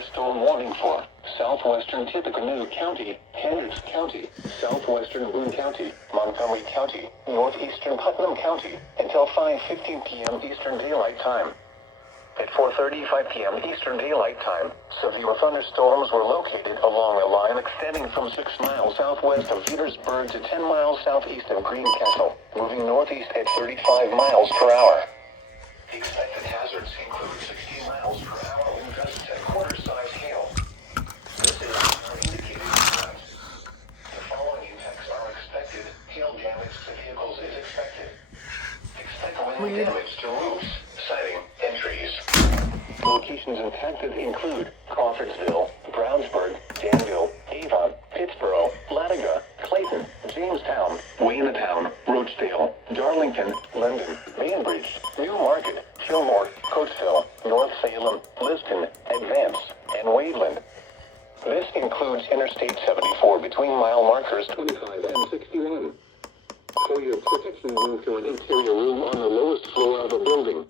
thunderstorm warning for southwestern Tippecanoe County, Hendricks County, southwestern Boone County, Montgomery County, northeastern Putnam County, until 5:15 p.m. Eastern Daylight Time. At 4:35 p.m. Eastern Daylight Time, severe thunderstorms were located along a line extending from 6 miles southwest of Petersburg to 10 miles southeast of Greencastle, moving northeast at 35 miles per hour. The expected hazards include 60 miles per hour wind gusts and quarter-size hail. This is our indicated threat. The following impacts are expected. Hail damage to vehicles is expected. Expect wind damage to roofs, siding, and trees. Locations impacted include Crawfordsville, Brownsburg, Danville, Avon, Pittsboro, Latiga, Clayton, Jamestown, Waynetown, Roachdale, Darlington, London, Bainbridge, Newmarket, Fillmore, Coatesville, North Salem, Liston, Advance, and Waveland. This includes Interstate 74 between mile markers 25 and 61. For your protection, move to an interior room on the lowest floor of a building.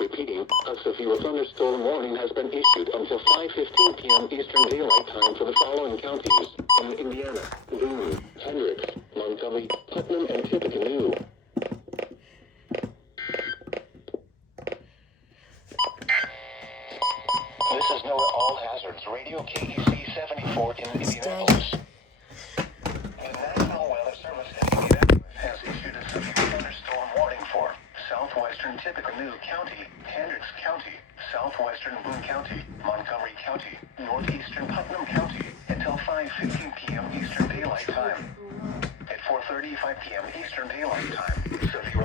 Repeating, a severe thunderstorm warning has been issued until 5:15 p.m. Eastern Daylight Time for the following counties in Indiana: Boone, Hendricks, Montgomery, Putnam, and Tippecanoe. This is NOAA All Hazards Radio KEC 74 in Indianapolis. The National Weather Service in Indianapolis has issued a severe thunderstorm warning for southwestern Tippecanoe County, Hendricks County, southwestern Boone County, Montgomery County, northeastern Putnam County, until 5:15 p.m. Eastern Daylight Time. At 4:35 p.m. Eastern Daylight Time, severe